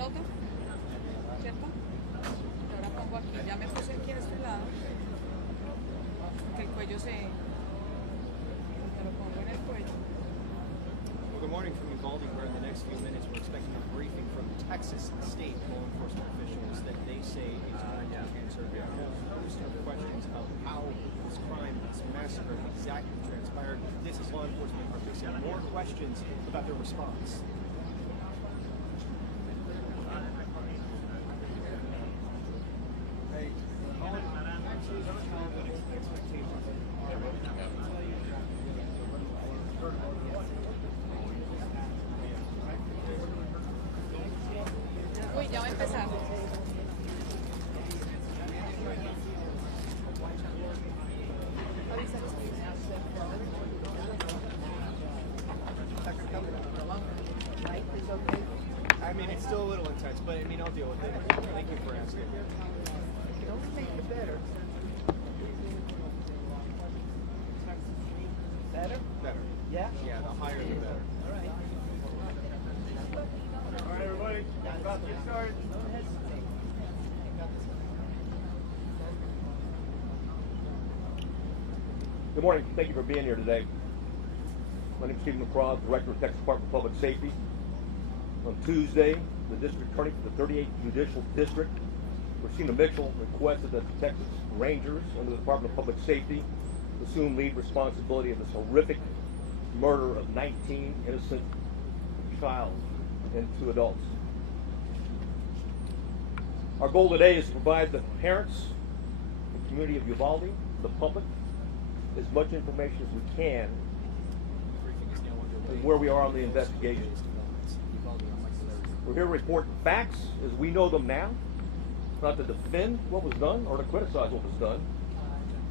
noto, ¿cierto? Y ahora pongo aquí, ya me puse aquí en este lado, que el cuello se lo pongo en el cuello. Well, good morning from Uvalde, where in the next few minutes we're expecting a briefing from Texas state law enforcement officials that they say is going to answer their host of questions about how this crime, this massacre exactly transpired. This is law enforcement are facing more questions about their response. Uy, ya va a empezar. I mean, it's still a little intense, but I mean, I'll deal with it. Thank you for asking. Don't make it better. Better? Better. Yeah? Yeah, the higher the better. All right. All right, everybody. About to get started. Don't hesitate. Good morning. Thank you for being here today. My name is Stephen McCraw, Director of Texas Department of Public Safety. On Tuesday, the District Attorney for the 38th Judicial District, Christina Mitchell, requested that the Texas Rangers under the Department of Public Safety assume lead responsibility of this horrific murder of 19 innocent child and 2 adults. Our goal today is to provide the parents, the community of Uvalde, the public, as much information as we can on where we are on the investigation. We're here to report facts as we know them now, not to defend what was done or to criticize what was done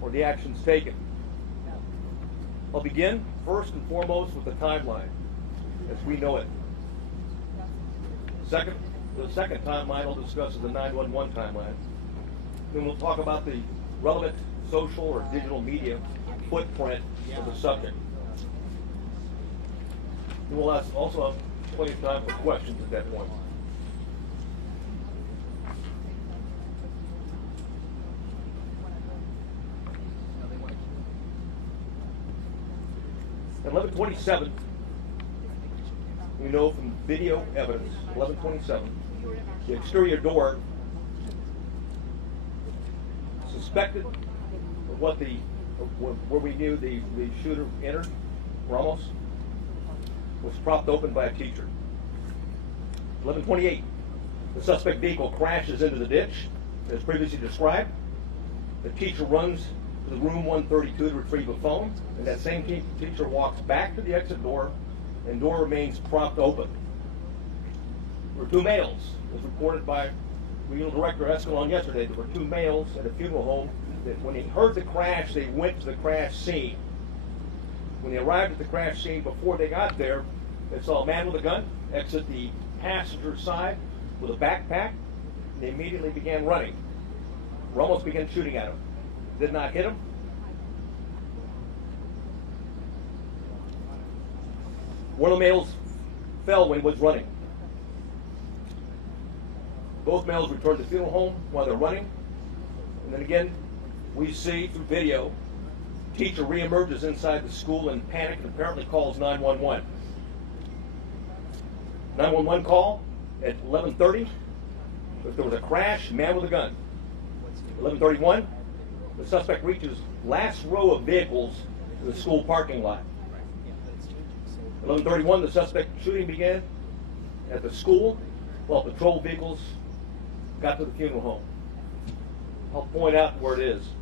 or the actions taken. I'll begin first and foremost with the timeline as we know it. The second timeline I'll discuss is the 911 timeline. Then we'll talk about the relevant social or digital media footprint of the subject. And we'll also have plenty of time for questions at that point. At 11:27, we know from video evidence, 11:27, the exterior door suspected of where we knew the shooter entered, Ramos, was propped open by a teacher. 11:28, the suspect vehicle crashes into the ditch, as previously described. The teacher runs to the room 132 to retrieve a phone, and that same teacher walks back to the exit door, and door remains propped open. There were 2 males, as reported by Regional Director Escalon yesterday. There were 2 males at a funeral home that when they heard the crash, they went to the crash scene. When they arrived at the crash scene, before they got there, they saw a man with a gun exit the passenger side with a backpack, and they immediately began running. Ramos began shooting at him. Did not hit him. One of the males fell when he was running. Both males returned to the funeral home while they're running. And then again, we see through video, teacher reemerges inside the school in panic and apparently calls 911. 911 call at 11:30. If there was a crash, man with a gun. 11:31, the suspect reaches last row of vehicles in the school parking lot. 11:31, the suspect shooting began at the school while patrol vehicles got to the funeral home. I'll point out where it is.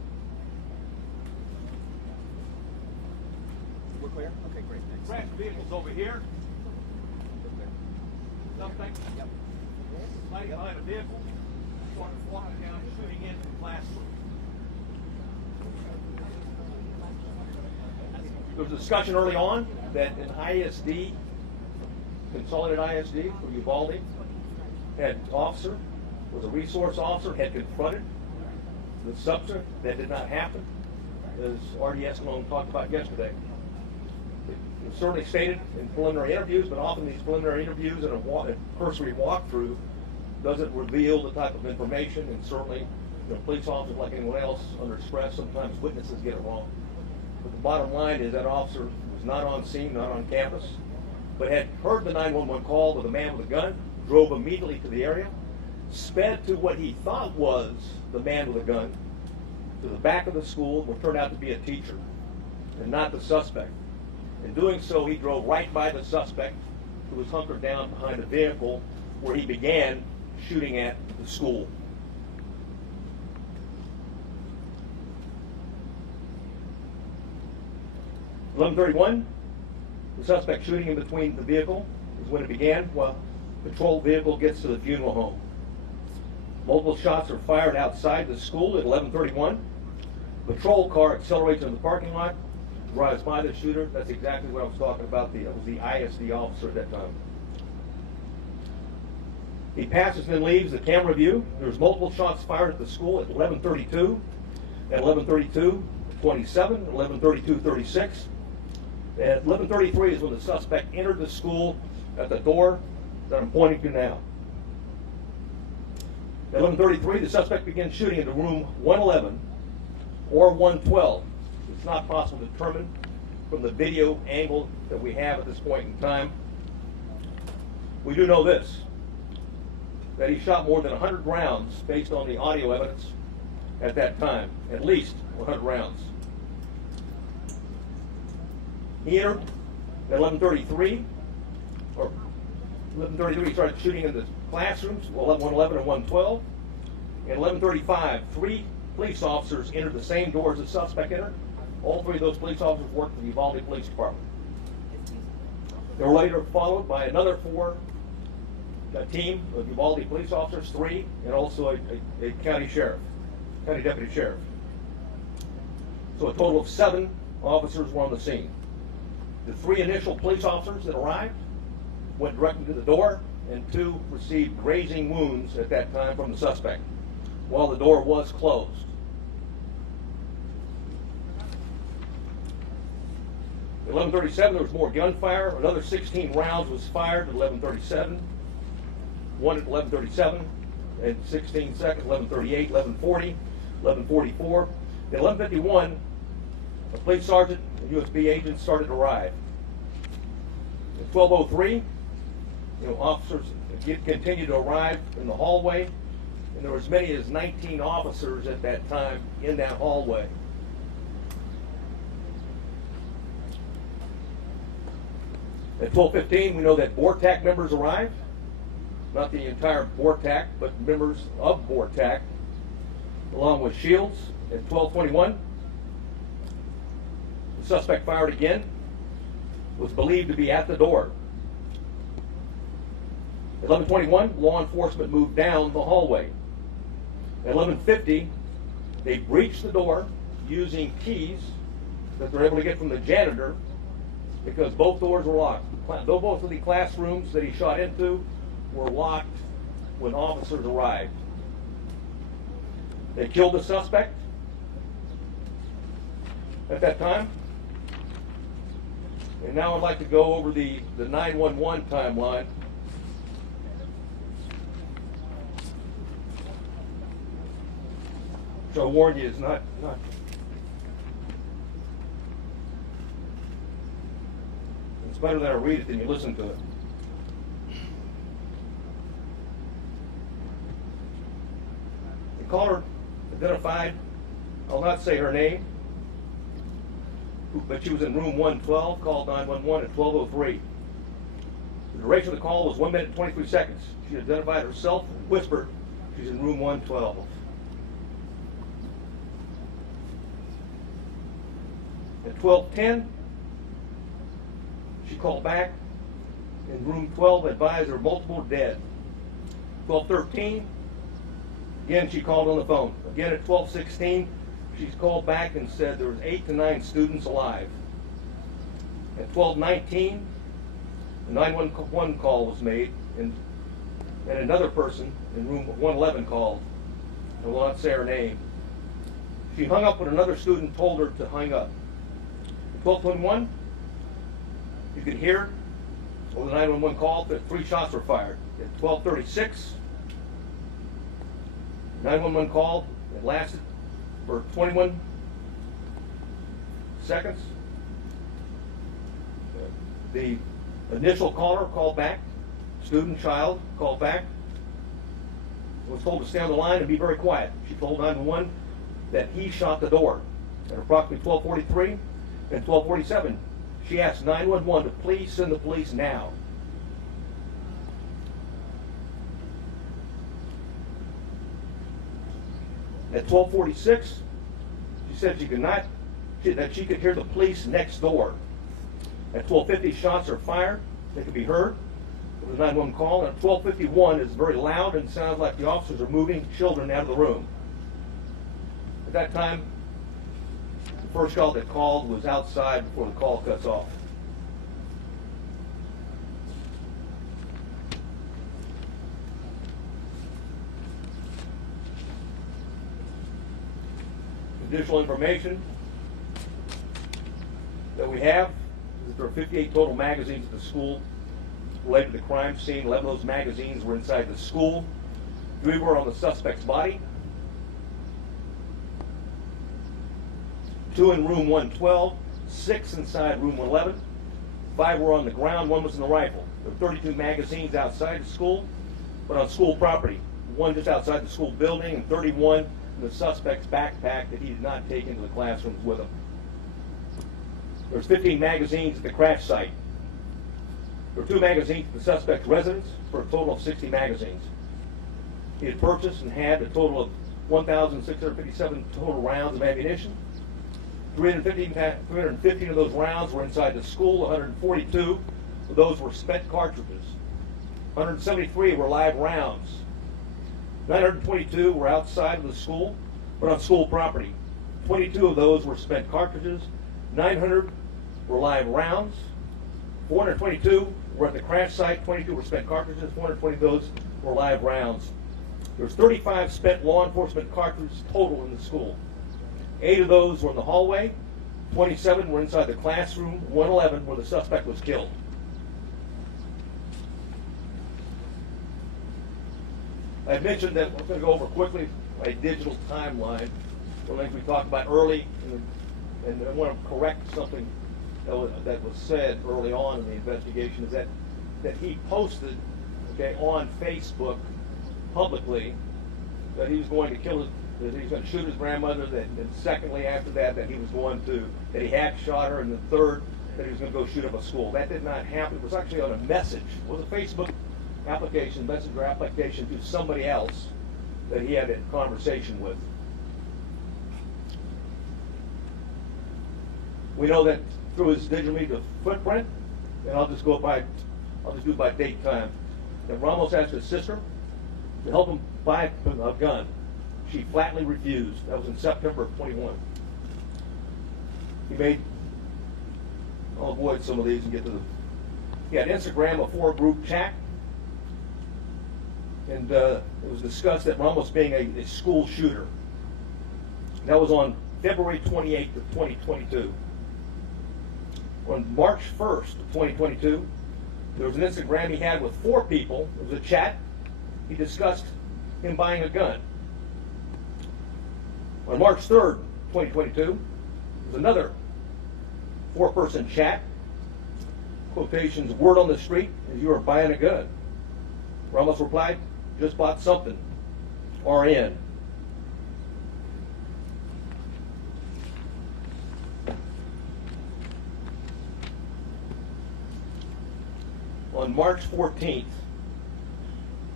We're clear? Okay, great. Thanks. Crash vehicles over here. Suspect hiding behind a vehicle, started walking down, shooting into the classroom. There was a discussion early on that an ISD, Consolidated ISD from Uvalde, had officer, was a resource officer, had confronted the subject. That did not happen, as R.D. Escalon talked about yesterday. It was certainly stated in preliminary interviews, but often these preliminary interviews and a cursory walkthrough doesn't reveal the type of information, and certainly, police officers, like anyone else, under stress, sometimes witnesses get it wrong. But the bottom line is that officer was not on scene, not on campus, but had heard the 911 call with a man with a gun, drove immediately to the area, sped to what he thought was the man with a gun, to the back of the school, what turned out to be a teacher, and not the suspect. In doing so, he drove right by the suspect, who was hunkered down behind a vehicle, where he began shooting at the school. (11:31), the suspect shooting in between the vehicle is when it began, while patrol vehicle gets to the funeral home. Multiple shots are fired outside the school at 11:31. Patrol car accelerates in the parking lot, drives by the shooter. That's exactly what I was talking about. It was the ISD officer at that time. He passes and then leaves the camera view. There's multiple shots fired at the school at 11:32, at 11:32:27, 11:32:36. At 11:33 is when the suspect entered the school at the door that I'm pointing to now. At 11:33, the suspect begins shooting into room 111 or 112. It's not possible to determine from the video angle that we have at this point in time. We do know this, that he shot more than 100 rounds based on the audio evidence at that time, at least 100 rounds. He entered at 11:33, or 11:33, he started shooting in the classrooms, 111 and 112. At 11:35, 3 police officers entered the same door as the suspect entered. All 3 of those police officers worked for the Uvalde Police Department. They were later followed by another 4, a team of Uvalde police officers, 3, and also a county sheriff, county deputy sheriff. So a total of 7 officers were on the scene. The 3 initial police officers that arrived went directly to the door, and 2 received grazing wounds at that time from the suspect, while the door was closed. At 11:37, there was more gunfire. Another 16 rounds was fired at 11:37. 1 at 11:37 and 16 seconds, 11:38, 11:40, 11:44. At 11:51, a police sergeant and USB agents started to arrive. At 12:03, officers continued to arrive in the hallway, and there were as many as 19 officers at that time in that hallway. At 12:15, we know that BORTAC members arrived. Not the entire BORTAC, but members of BORTAC, along with Shields. At 12:21, the suspect fired again, was believed to be at the door. At 11:21, law enforcement moved down the hallway. At 11:50, they breached the door using keys that they're able to get from the janitor, because both doors were locked. Both of the classrooms that he shot into were locked when officers arrived. They killed the suspect at that time. And now I'd like to go over the 911 timeline. So I warn you, it's not it's better that I read it than you listen to it. The caller identified, I'll not say her name, but she was in room 112, called 911 at 12:03. The duration of the call was 1 minute and 23 seconds. She identified herself and whispered she's in room 112. At 12:10, she called back. In room 12, advised there were multiple dead. 12:13, again she called on the phone. Again at 12:16, she's called back and said there was 8 to 9 students alive. At 12:19, a 911 call was made, and another person in room 111 called. I will not say her name. She hung up when another student told her to hang up. At 12:21, you could hear over the 911 call that 3 shots were fired. At 12:36, 911 call that lasted for 21 seconds. The initial caller called back, student, child, called back, was told to stay on the line and be very quiet. She told 911 that he shot the door. At approximately 12:43 and 12:47, she asked 911 to please send the police now. At 12:46, she said that she could hear the police next door. At 12:50, shots are fired. They could be heard. It was a 911 call. And at 12:51, it's very loud and sounds like the officers are moving children out of the room. At that time, the first call that called was outside before the call cuts off. Additional information that we have is that there are 58 total magazines at the school related to the crime scene. 11 of those magazines were inside the school. 3 were on the suspect's body. 2 in room 112, 6 inside room 111. 5 were on the ground, 1 was in the rifle. There were 32 magazines outside the school, but on school property. 1 just outside the school building, and 31 in the suspect's backpack that he did not take into the classrooms with him. There's 15 magazines at the crash site. There were 2 magazines at the suspect's residence for a total of 60 magazines. He had purchased and had a total of 1,657 total rounds of ammunition. 315 of those rounds were inside the school. 142 of those were spent cartridges. 173 were live rounds. 922 were outside of the school, but on school property. 22 of those were spent cartridges. 900 were live rounds. 422 were at the crash site. 22 were spent cartridges. 420 of those were live rounds. There's 35 spent law enforcement cartridges total in the school. 8 of those were in the hallway. 27 were inside the classroom. 111 where the suspect was killed. I mentioned that I'm going to go over quickly a digital timeline. One of the things we talked about early, and I want to correct something that was said early on in the investigation, is that he posted, on Facebook publicly that he was going to kill that he was going to shoot his grandmother. And secondly, after that that he had shot her, and the third that he was going to go shoot up a school. That did not happen. It was actually on a message. It was a Facebook messenger application to somebody else that he had a conversation with. We know that through his digital media footprint, and I'll just do it by date time, that Ramos asked his sister to help him buy a gun. She flatly refused. That was in September of 21. I'll avoid some of these and get to he had Instagram, a 4-group chat. And it was discussed that Ramos being a school shooter. That was on February 28th of 2022. On March 1st of 2022, there was an Instagram he had with 4 people. It was a chat. He discussed him buying a gun. On March 3rd, 2022, there was another 4-person chat. Quotations, word on the street is you are buying a gun. Ramos replied, just bought something. RN. On March 14th,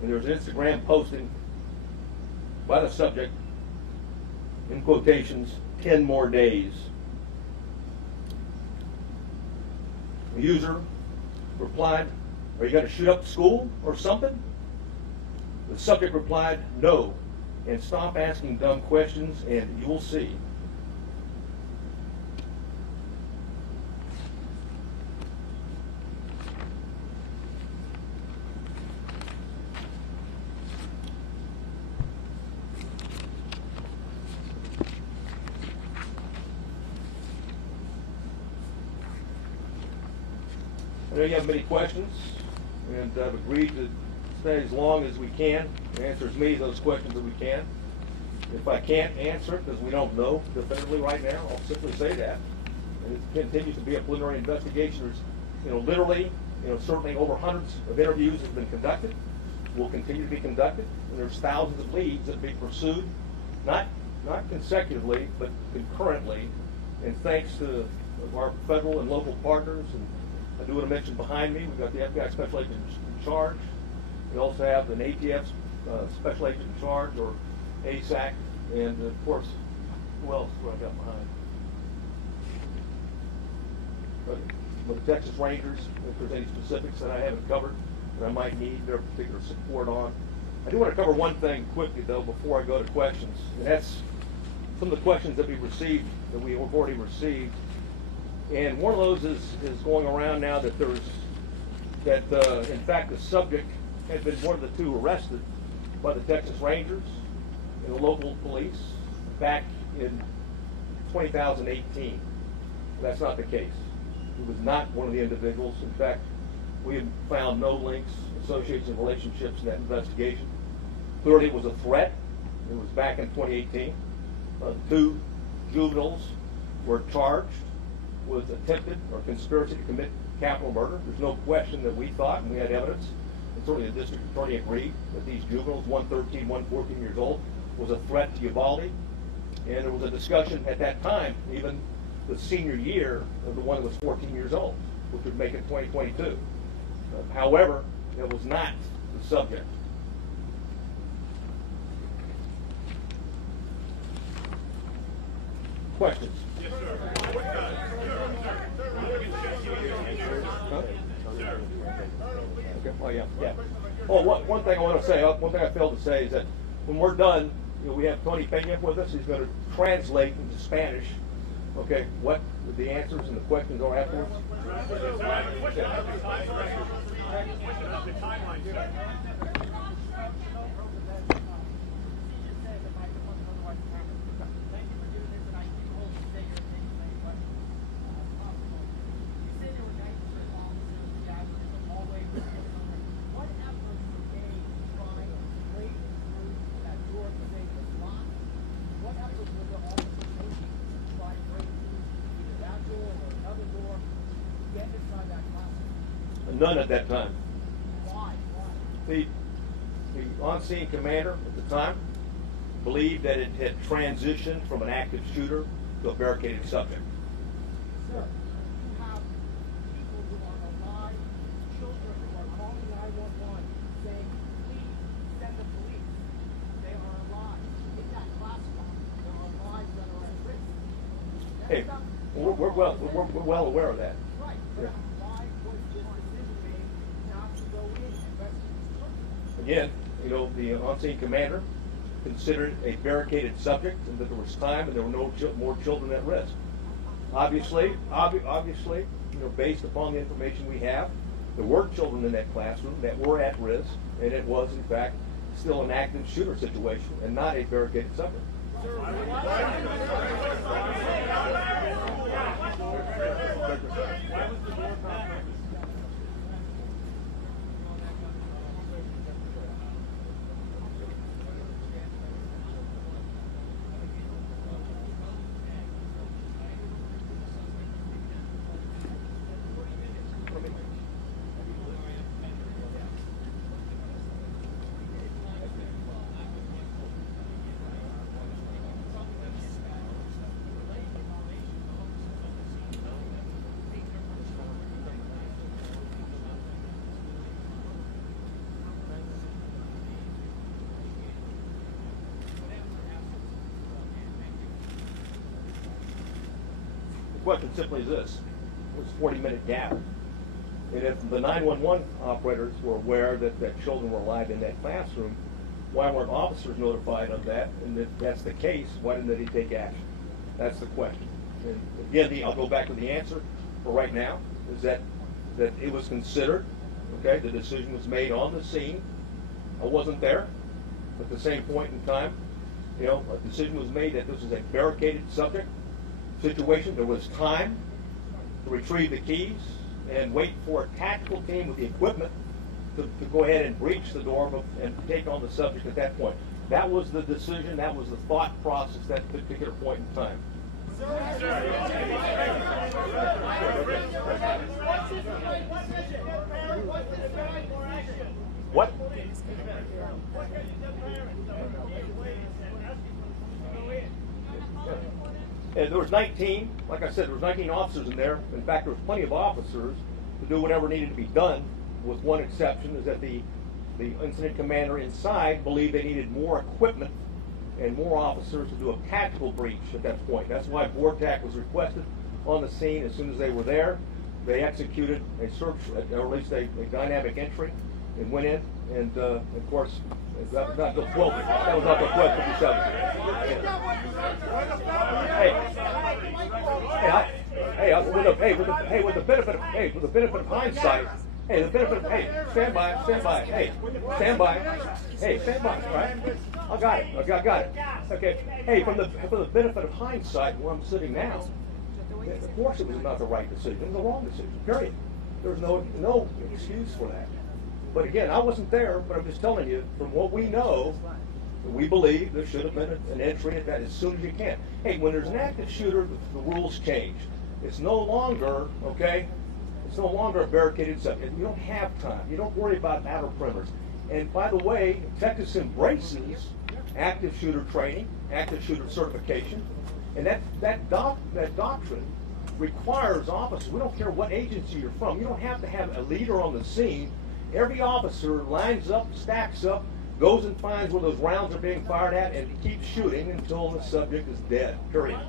and there was an Instagram posting by the subject, in quotations, 10 more days. The user replied, are you going to shoot up the school or something? The subject replied, no, and stop asking dumb questions and you will see. I know you have many questions, and I've agreed to stay as long as we can and answer as many of those questions as we can. If I can't answer it because we don't know definitively right now, I'll simply say that. And it continues to be a preliminary investigation. There's, literally, certainly over hundreds of interviews have been conducted, will continue to be conducted, and there's thousands of leads that are being pursued, not consecutively, but concurrently. And thanks to our federal and local partners, and I do want to mention behind me, we've got the FBI Special Agent in charge. We also have an ATF Special Agent in charge, or ASAC, and of course, who else do I got behind? But the Texas Rangers, if there's any specifics that I haven't covered that I might need their particular support on. I do want to cover one thing quickly, though, before I go to questions, and that's some of the questions that we received, that we have already received. And one of those is going around now that in fact, the subject had been one of the two arrested by the Texas Rangers and the local police back in 2018. That's not the case. It was not one of the individuals. In fact, we have found no links, associations, and relationships in that investigation. Clearly, it was a threat. It was back in 2018. Two juveniles were charged with attempted or conspiracy to commit capital murder. There's no question that we thought, and we had evidence, and certainly the district attorney agreed, that these juveniles, one 13, one 14 years old, was a threat to Uvalde. And there was a discussion at that time, even the senior year of the one that was 14 years old, which would make it 2022. However, it was not the subject. Questions? Yes, sir. Huh? Okay. Oh, yeah. Oh, one thing I want to say, one thing I failed to say is that when we're done, we have Tony Pena with us. He's going to translate into Spanish, okay, what the answers and the questions are afterwards. None at that time. The on-scene commander at the time believed that it had transitioned from an active shooter to a barricaded subject. Sir, you have people who are alive, children who are calling 911 saying, please send the police. They are alive. In that classroom, there are lives that are at risk. Hey, we're well aware of that. Right. Yeah. Why was this decision made not to go in and investigate? Again, the on-scene commander considered a barricaded subject and that there was time and there were no more children at risk. Obviously, based upon the information we have, there were children in that classroom that were at risk, and it was, in fact, still an active shooter situation and not a barricaded subject. The question simply is this: it was a 40-minute gap, and if the 911 operators were aware that children were alive in that classroom, why weren't officers notified of that? And if that's the case, why didn't they take action? That's the question. And again, I'll go back to the answer for right now, is that it was considered, okay, the decision was made on the scene. I wasn't there, but at the same point in time, a decision was made that this was a barricaded subject situation. There was time to retrieve the keys and wait for a tactical team with the equipment to go ahead and breach the door and take on the subject at that point. That was the decision, that was the thought process at that particular point in time. What? There was 19, like I said, there was 19 officers in there. In fact, there was plenty of officers to do whatever needed to be done, with one exception, is that the incident commander inside believed they needed more equipment and more officers to do a tactical breach at that point. That's why BORTAC was requested on the scene. As soon as they were there, they executed a search, or at least a dynamic entry, and went in. And of course, that was not the 12. That was not the 1257. With the benefit of hindsight. Hey, the benefit of, stand by. Hey, stand by. Hey, stand by. All right? I got it. Got it. Okay. Hey, from the benefit of hindsight, where I'm sitting now, of course it was not the right decision. It was the wrong decision. Period. There's no excuse for that. But again, I wasn't there, but I'm just telling you, from what we know, we believe there should have been an entry at that as soon as you can. Hey, when there's an active shooter, the rules change. It's no longer, okay, it's no longer a barricaded subject. You don't have time. You don't worry about outer perimeters. And by the way, Texas embraces active shooter training, active shooter certification, and that doctrine requires officers, we don't care what agency you're from, you don't have to have a leader on the scene. Every officer lines up, stacks up, goes and finds where those rounds are being fired at, and keeps shooting until the subject is dead. Period.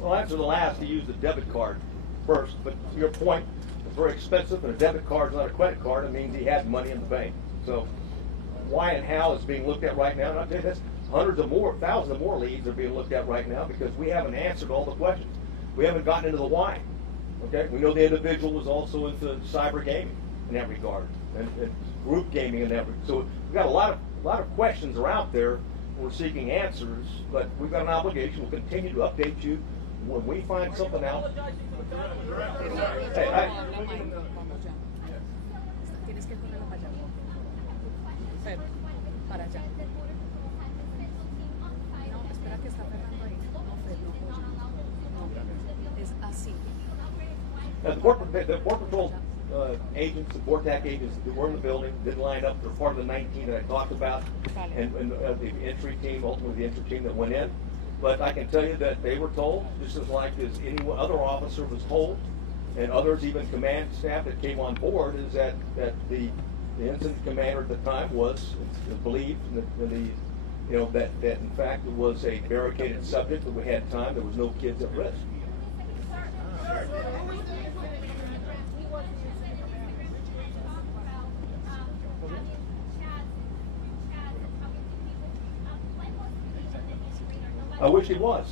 Well, answer the last, to use the debit card first, but to your point, it's very expensive, and a debit card is not a credit card. It means he had money in the bank. So why and how is being looked at right now, and I'll tell you this, thousands of more leads are being looked at right now because we haven't answered all the questions. We haven't gotten into the why. Okay, we know the individual was also into cyber gaming in that regard, and group gaming in that regard. So we've got a lot of questions are out there. We're seeking answers, but we've got an obligation. We'll continue to update you when we find something out. Hey, Tienes que correrlo para allá. Fer, para allá. No, espera que está Fernando ahí. No, Fer, no. Es así. the Border Patrol agents, the BORTAC agents that were in the building didn't line up. They're part of the 19 that I talked about, and the entry team, ultimately the entry team that went in. But I can tell you that they were told, just as like as any other officer was told, and others, even command staff that came on board, is that the incident commander at the time was believed that in fact it was a barricaded subject, that we had time, there was no kids at risk. I wish he was.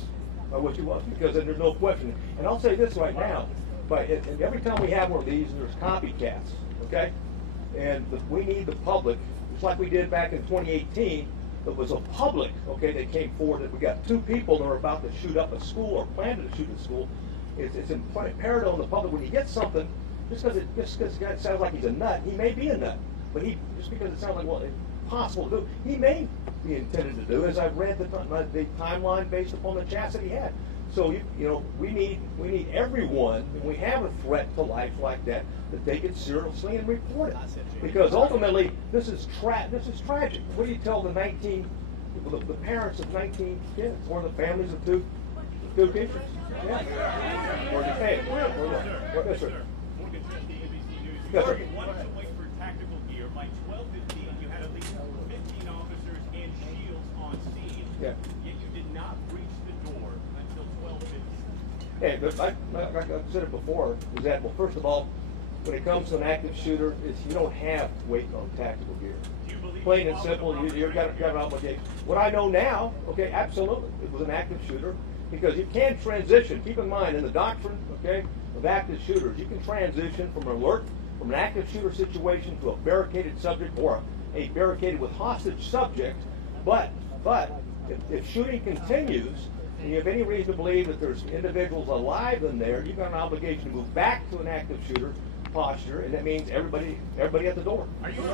Because then there's no question. And I'll say this right now, but every time we have one of these, there's copycats, okay? And we need the public, just like we did back in 2018, it was a public, okay, that came forward that we got 2 people that are about to shoot up a school or planning to shoot a school. It's imperative on the public, when you get something, just because the guy sounds like he's a nut, he may be a nut, but just because it sounds like, well, it's possible to do, he may be intended to do, as I've read the timeline based upon the chats that he had. So we need everyone, when we have a threat to life like that, to take it seriously and report it. Because ultimately, this is tragic. What do you tell the parents of 19 kids, or the families of two teachers? Yeah. Or the family. Yes, sir. Yes, sir. Wanted to wait for tactical gear. My 12:15 15 officers and shields on scene. Yeah. Yet you did not reach the door until 12:50. Hey, but like I said it before, is that, well, first of all, when it comes to an active shooter, you don't have weight on tactical gear. Do you believe Plain you and followed simple, the you've got an obligation. What I know now, okay, absolutely, it was an active shooter, because you can transition, keep in mind, in the doctrine, okay, of active shooters, you can transition from an alert, from an active shooter situation to a barricaded subject or a barricaded with hostage subject, but if shooting continues, and you have any reason to believe that there's individuals alive in there, you've got an obligation to move back to an active shooter posture, and that means everybody at the door. Are you saying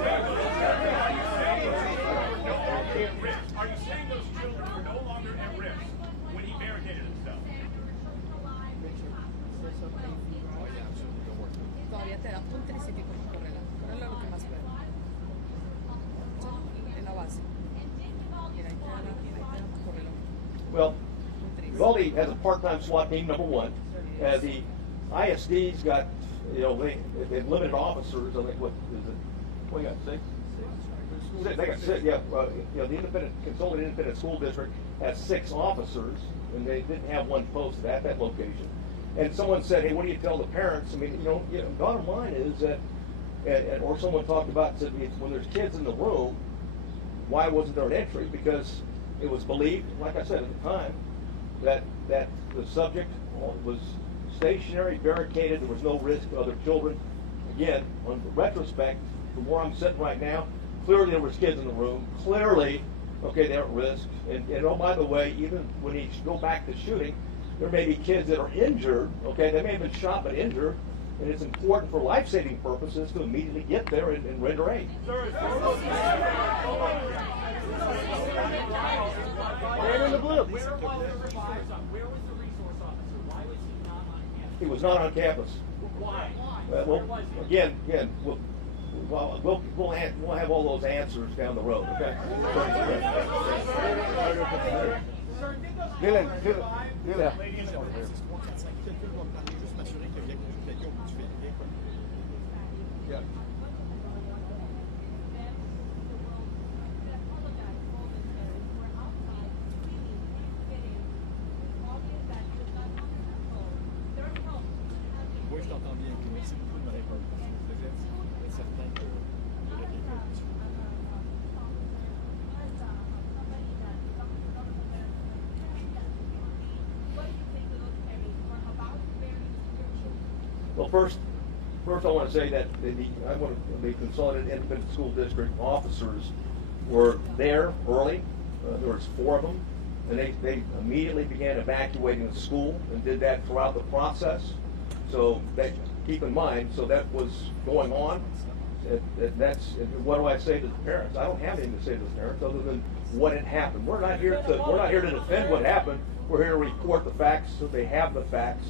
those children were no longer at risk when he barricaded himself? Todavía te da un triciclo como correla. Correla es lo que más puede. En la base. Mira, ahí te da un correla. Well, Un triciclo. Uvalde has a part-time SWAT team, number one. The ISD's got, they've limited officers. I think, what is it? What, you got, 6? They got 6, yeah. The Consolidated Independent School District has 6 officers, and they didn't have one posted at that location. And someone said, hey, what do you tell the parents? I mean, bottom line is that, or someone talked about, said, when there's kids in the room, why wasn't there an entry? Because it was believed, like I said at the time, that the subject was stationary, barricaded, there was no risk to other children. Again, on retrospect, from where I'm sitting right now, clearly there was kids in the room. Clearly, okay, they're at risk. And oh, by the way, even when you go back to shooting, there may be kids that are injured, okay, they may have been shot but injured, and it's important for life-saving purposes to immediately get there and render aid. Right in the blue. Where was the resource officer? Why was he not on campus? He was not on campus. Why? Well, Where was he? again, we'll have all those answers down the road, okay? Dylan. Yeah. Oui, je t'entends bien. Merci beaucoup de me répondre. Vous êtes certain que le véhicule est dessus. Well, first I want to say that the Consolidated Independent School District officers were there early. There was 4 of them, and they immediately began evacuating the school and did that throughout the process. So keep in mind, so that was going on. What do I say to the parents? I don't have anything to say to the parents other than what had happened. We're not here to defend what happened. We're here to report the facts so they have the facts.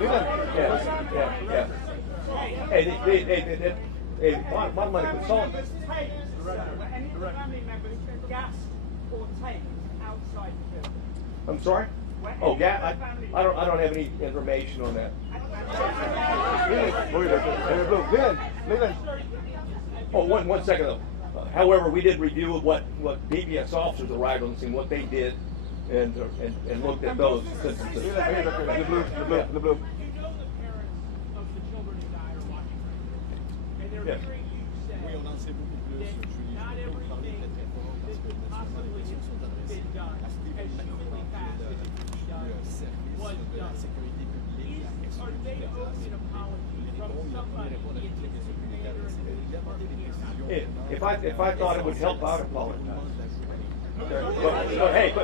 Yeah. Hey, bottom line, consultant. Any of the family members gassed or taped outside the building? I'm sorry? Oh, yeah, I don't have any information on that. Oh, one second though. However, we did review what DPS officers arrived on the scene, what they did, and looked at those instances. You know the parents of the children who died are watching right now. And they're Yes. hearing you say Oui, on en sait beaucoup plus. that Julie, not je peux parler everything très fort parce que that possibly les sont adressées been done à ce niveau as humanly fast as it could be done service was de la done. sécurité publique. Are they owed an apology from somebody in the commander in the If I thought it would help out, apologize. But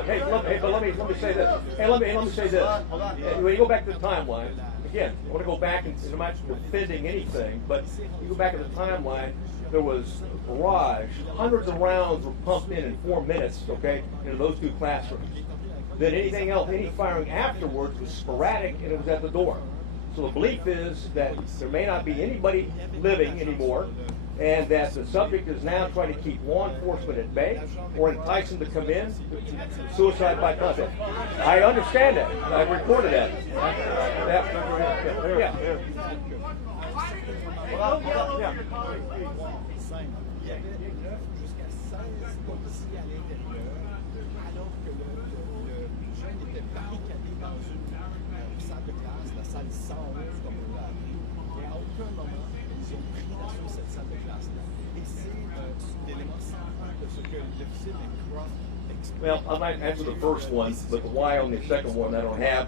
let me say this. Hey, let me say this. When you go back to the timeline, again, I want to go back and I'm not defending anything, but you go back to the timeline. There was a barrage. Hundreds of rounds were pumped in 4 minutes. Okay, into those 2 classrooms. Then anything else, any firing afterwards was sporadic, and it was at the door. So the belief is that there may not be anybody living anymore, and that the subject is now trying to keep law enforcement at bay or entice them to come in. Suicide by contact. I understand that. I reported that. Yeah. Simple. Il y avait 9 jusqu'à 16 policiers à l'intérieur, alors que le jeune était barricadé dans une salle de classe, la salle 111 comme on l'a appelé, et à aucun moment ils ont pris d'assaut cette salle de classe-là. Et c'est l'élément central de ce que l'officier McCraw explique. Well, I might answer the first one, but the why on the second one I don't have.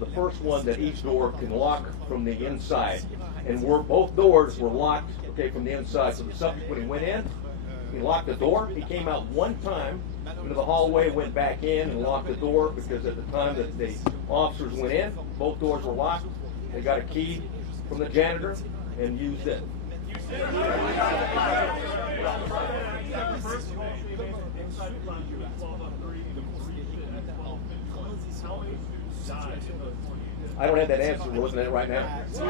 The first one, that each door can lock from the inside, and both doors were locked, okay, from the inside. So the subject, when he went in, he locked the door. He came out one time into the hallway, went back in and locked the door, because at the time that the officers went in, both doors were locked. They got a key from the janitor and used it. I don't have that answer. We're looking at it right now. Le fait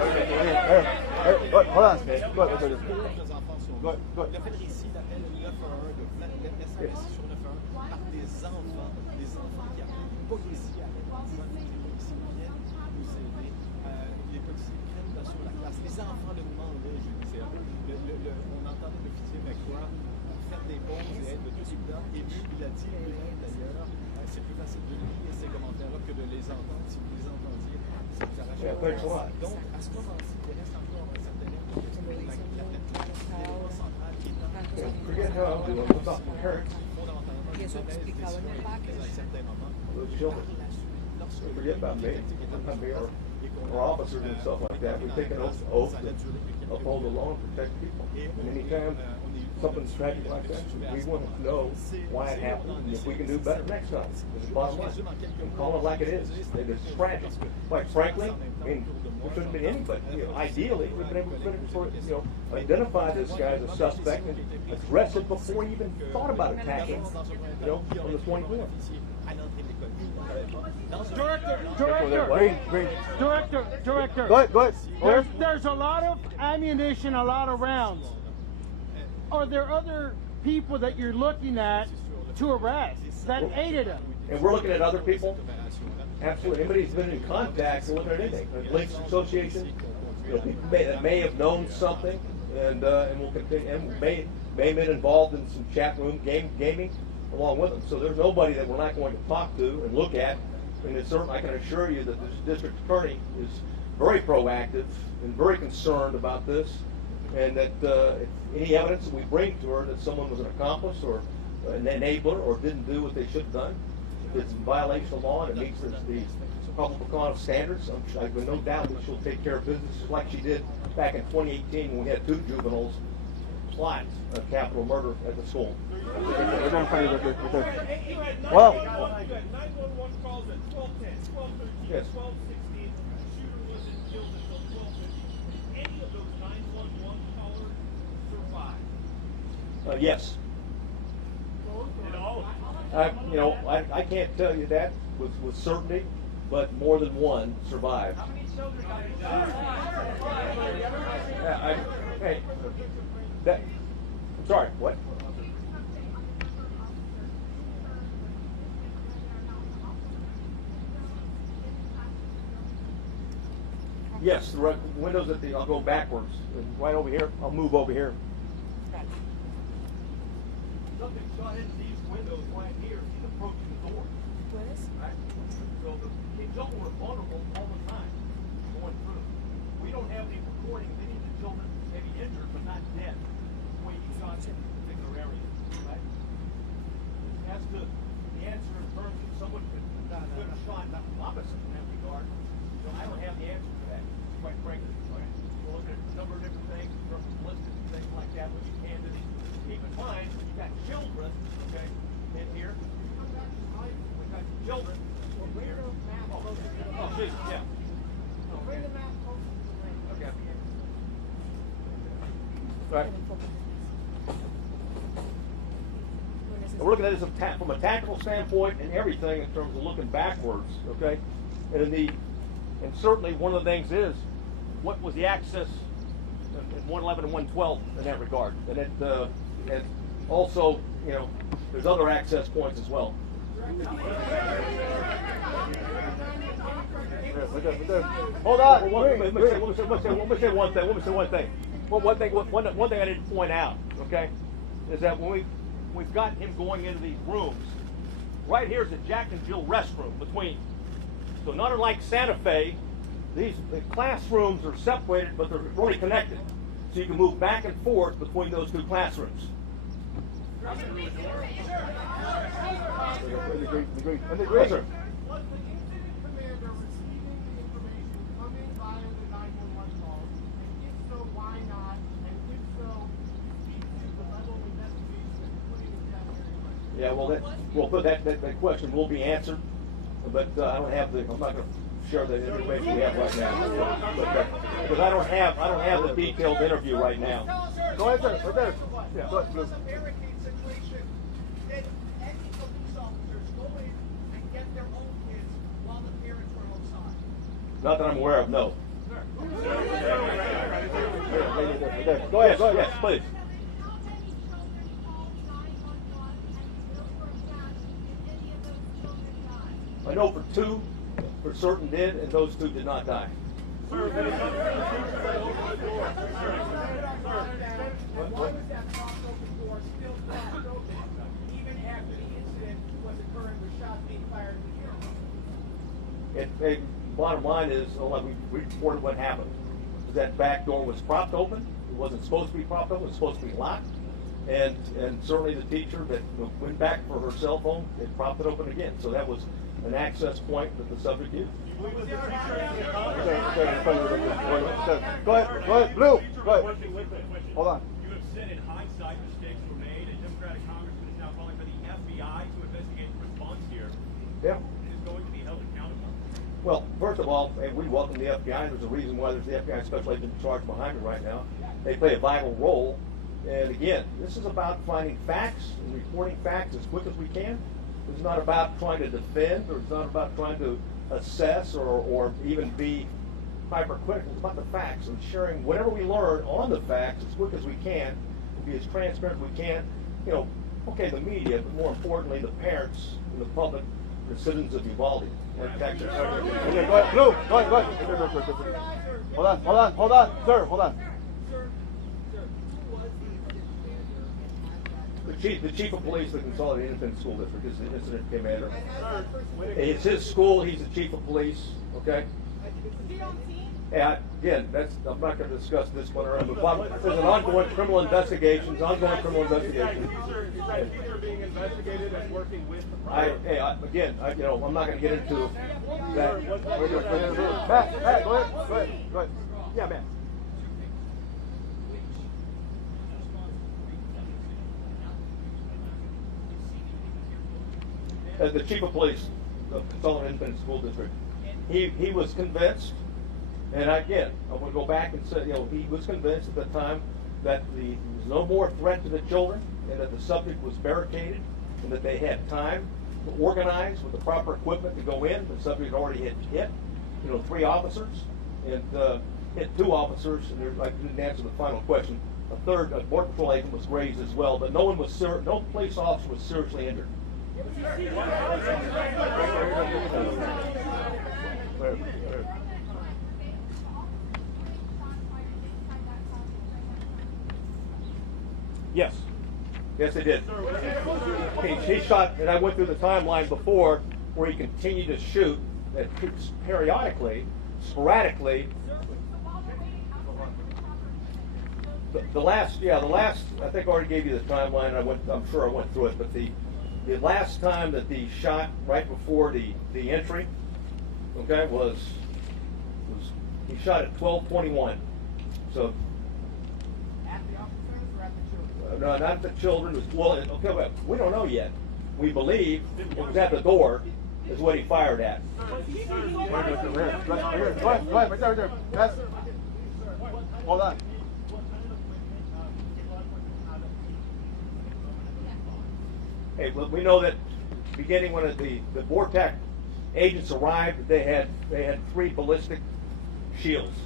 de récit d'appel 911, de SMS sur 911 par des enfants qui appellent les policiers à l'aide, disant que les policiers viennent nous aider. Les policiers prennent d'assaut la classe. Les enfants le demandaient, je disais. On entendait l'officier McCraw faire des pauses et être de tout temps. Et lui, il a dit lui-même d'ailleurs, c'est plus facile de lire ces commentaires-là que de les entendre. Si vous les entendiez, ça vous arrache. Donc, à ce moment-ci, il reste encore un certain nombre de questions. L'élément central qui est dans Forget how I'm doing. What's up, parents? Y eso explicado en el package. Those children. Forget about me. Sometimes we are officers and stuff like that. We take an oath to uphold the law and protect people. And anytime something's tragic like that, we want to know why it happened and if we can do better next time. This is the bottom line. And call it like it is. It's tragic. Quite frankly, I mean, there shouldn't be any, but ideally, we've been able to identify this guy as a suspect and address it before he even thought about attacking, on the 24th. Director. Go ahead. There's a lot of ammunition, a lot of rounds. Are there other people that you're looking at to arrest that aided him? And we're looking at other people. Absolutely. Anybody who's been in contact, we're looking at anything. The Police Association, that may have known something, and will continue, and may have been involved in some chat room gaming along with them. So there's nobody that we're not going to talk to and look at. And it's certainly, I can assure you that the district attorney is very proactive and very concerned about this, and that if any evidence that we bring to her that someone was an accomplice or an enabler or didn't do what they should have done, it's in violation of law and it meets the probable cause standards, I have no doubt that she'll take care of business just like she did back in 2018 when we had 2 juveniles plot a capital murder at the school. We're going to find it right there. Well, you had 911 calls at 12:10, 12:13, Yes. 12:16. The shooter wasn't killed until 12:50. Any of those 911 callers survived? Yes. And all of them. I can't tell you that with certainty, but more than one survived. How many children died? I'm sorry, what? Yes, the windows I'll go backwards, right over here. I'll move over here. Something shot into these windows right here. He's approaching the door. Right? So the children were vulnerable all the time going through. We don't have any recording of any of the children maybe injured but not dead. The way he shot in a particular area. Right? As to the answer in terms of someone could have shot opposite in that regard, I don't have the answer to that, quite frankly. Right? We're looking at a number of different things in terms of ballistics and things like that, which you can do. Keep in mind, when you've got children, okay, in here, we've got children in here. Oh, geez, yeah. Bring the map closer to the lane. Okay. Right. And we're looking at this from a tactical standpoint and everything in terms of looking backwards, okay? And certainly one of the things is, what was the access in 111 and 112 in that regard? And also, there's other access points as well. Hold on. Let me say one thing. Well, one thing I didn't point out, okay, is that when we've got him going into these rooms, right here's the Jack and Jill restroom between. So not unlike Santa Fe, the classrooms are separated, but they're really connected. So you can move back and forth between those two classrooms. Was the incident commander receiving the information coming via the 911 call? And if so, why not? And if so, speak to the level of investigation that you're putting into that area. Yeah, well, that question will be answered, but I don't have I'm not going to share the information we have right now, because I don't have the detailed interview right now. Go ahead, sir. Right there. Yeah. Go ahead, If it was a barricade situation, did any police officers go in and get their own kids while the parents were outside? Not that I'm aware of, no. Right there. Go ahead, yes, please. How many children called 911 and know for a fact if any of those children died? I know for 2 for certain did, and those 2 did not die. Why was that propped open door still propped open even after the incident was occurring with shots being fired in the air? Bottom line is, like we reported what happened. That back door was propped open. It wasn't supposed to be propped open. It was supposed to be locked. And certainly the teacher that went back for her cell phone, it propped it open again. So that was an access point that the subject used. Go ahead, Blue. Go ahead. Hold on. You have said in hindsight mistakes were made. A Democratic congressman is now calling for the FBI to investigate the response here. Yeah. It is going to be held accountable. Well, first of all, we welcome the FBI. There's a reason why there's the FBI special agent in charge behind me right now. They play a vital role. And again, this is about finding facts and reporting facts as quick as we can. It's not about trying to defend, or it's not about trying to assess or even be hypercritical. It's about the facts and sharing whatever we learn on the facts as quick as we can, to be as transparent as we can. You know, okay, the media, but more importantly, the parents and the public, the citizens of Uvalde. Okay, go ahead, Blue. Go ahead. Hold on, sir. Hold on. The chief of police of the Consolidated Independent School District is the incident commander. It's his school. He's the chief of police. Okay. And again, I'm not going to discuss this one around the bottom. There's an ongoing criminal investigation. Is that teacher being investigated and working with the I'm not going to get into that. Matt, go ahead. Yeah, Matt. The chief of police of the Consolidated Independent School District, he was convinced, and again, I want to go back and say, he was convinced at the time that there was no more threat to the children, and that the subject was barricaded, and that they had time to organize with the proper equipment to go in. The subject already had hit, 3 officers, and hit 2 officers, and I didn't answer the final question. A third, a border patrol agent was grazed as well, but no police officer was seriously injured. Yes, they did. He shot, and I went through the timeline before where he continued to shoot periodically, sporadically. The last, I think I already gave you the timeline. I'm sure I went through it, but the last time that he shot right before the entry, okay, was he shot at 12:21. So At the officers or at the children? no, not the children. Okay, we don't know yet. We believe it was at the door, is what he fired at. Go ahead, right there. Yes. Hold on. Hey, well, we know that beginning when the VORTAC agents arrived, they had 3 ballistic shields.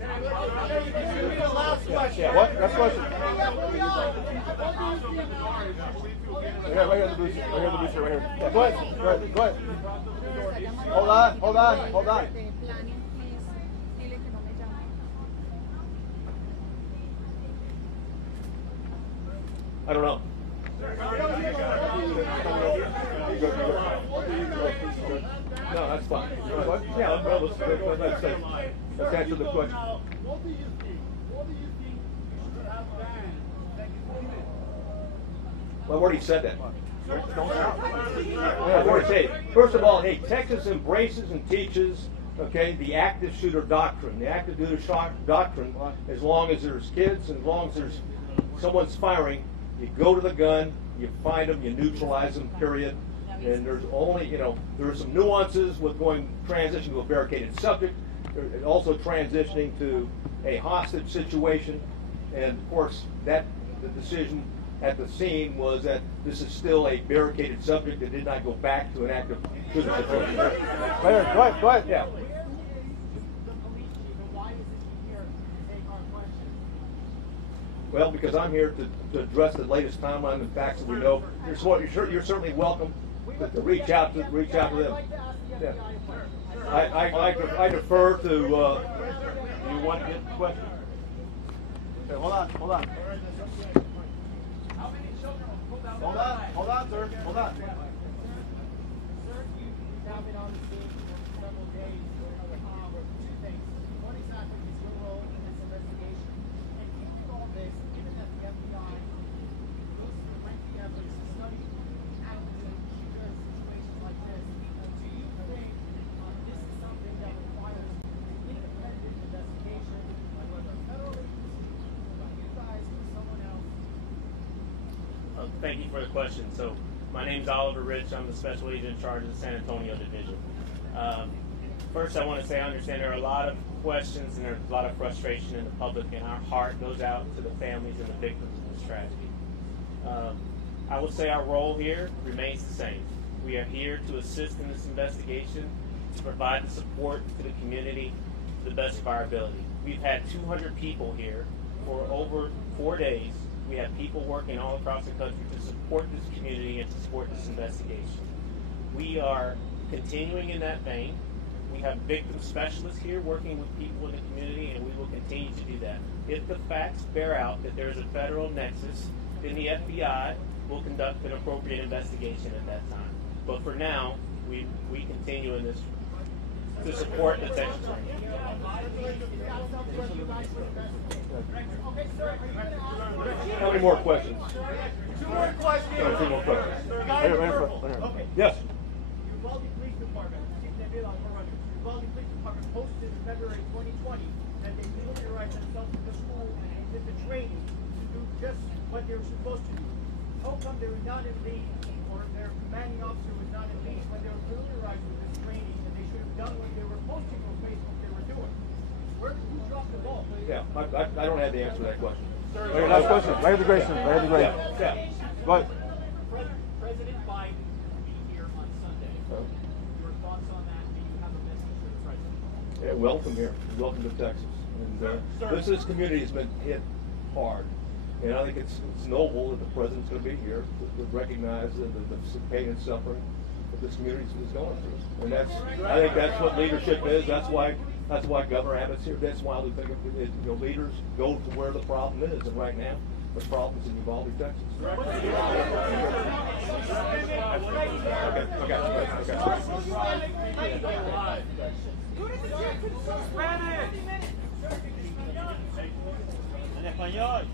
Last question. Yeah, what? Last question. Yeah, right here in the booth. Right here in the booth, right here. Yeah, go ahead. Hold on. De planes, dile que no me llame. I don't know. No, that's fine. Yeah, let's answer the question. What do you think? What do you think should have banned segregation? Well, I've already said that. I've already said it. First of all, hey, Texas embraces and teaches, okay, the active shooter doctrine. The active shooter doctrine, as long as there's kids and as long as there's someone's firing, you go to the gun, you find them, you neutralize them, period. And there's only, there's some nuances with transition to a barricaded subject, also transitioning to a hostage situation. And of course, the decision at the scene was that this is still a barricaded subject that did not go back to an active shooter situation. Go ahead. Yeah. The police chief, and why isn't he here to take our questions? Well, because I'm here to address the latest timeline and facts that we know. You're certainly welcome to reach out to them. Yeah. I defer to. You want to get the question? Okay, hold on. How many children were pulled out? Hold on, sir. Hold on. Sir, you've now been on the scene for several days. With two things. What exactly is your role in this investigation? And given all this, given that the FBI goes to lengthy efforts to study how to address situations like this, do you think this is something that requires an independent investigation, whether a federal agency, by you guys, or someone else? Thank you for the question. So, my name's Oliver Rich. I'm the special agent in charge of the San Antonio division. First, I want to say I understand there are a lot of questions and there's a lot of frustration in the public, and our heart goes out to the families and the victims of this tragedy. I would say our role here remains the same. We are here to assist in this investigation, to provide the support to the community to the best of our ability. We've had 200 people here for over 4 days. We have people working all across the country to support this community and to support this investigation. We are continuing in that vein. We have victim specialists here working with people in the community, and we will continue to do that. If the facts bear out that there is a federal nexus, then the FBI will conduct an appropriate investigation at that time. But for now, we continue in this to support the Texas Rangers. How many more questions? Two more questions. Two more questions. Right here. Okay. Yes. Uvalde Police Department, Uvalde Police Department posted in February 2020 that they familiarized themselves with the school and did the training to do just what they were supposed to do. How come they were not in leave, or their commanding officer was not in leave when they were familiarized with this training, and they should have done what they were posting on Facebook they were doing? Who dropped the ball? Yeah, I don't have the answer to that question. Okay, last question. Right at the Grayson. Yeah. Go ahead. President Biden will be here on Sunday. Your thoughts on that? Do you have a message for the president? Yeah, welcome here. Welcome to Texas. And this community has been hit hard. And I think it's noble that the president's going to be here to recognize the pain and suffering that this community is going through. And I think that's what leadership is. That's why Governor Abbott's here. That's why we think leaders go to where the problem is. And right now, the problem's in Uvalde, Texas. En español.